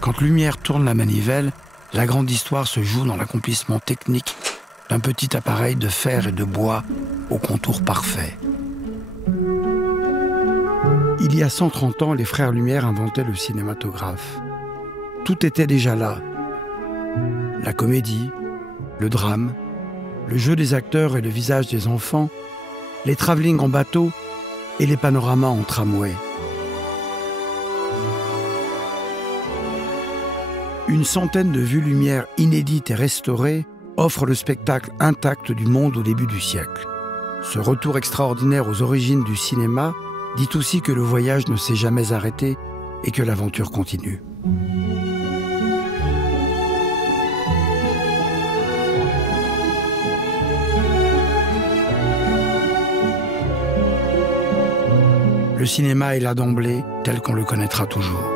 Quand Lumière tourne la manivelle, la grande histoire se joue dans l'accomplissement technique d'un petit appareil de fer et de bois au contour parfait. Il y a 130 ans, les frères Lumière inventaient le cinématographe. Tout était déjà là. La comédie, le drame, le jeu des acteurs et le visage des enfants, les travelling en bateau et les panoramas en tramway. Une centaine de vues lumière inédites et restaurées offrent le spectacle intact du monde au début du siècle. Ce retour extraordinaire aux origines du cinéma dit aussi que le voyage ne s'est jamais arrêté et que l'aventure continue. Le cinéma est là d'emblée, tel qu'on le connaîtra toujours.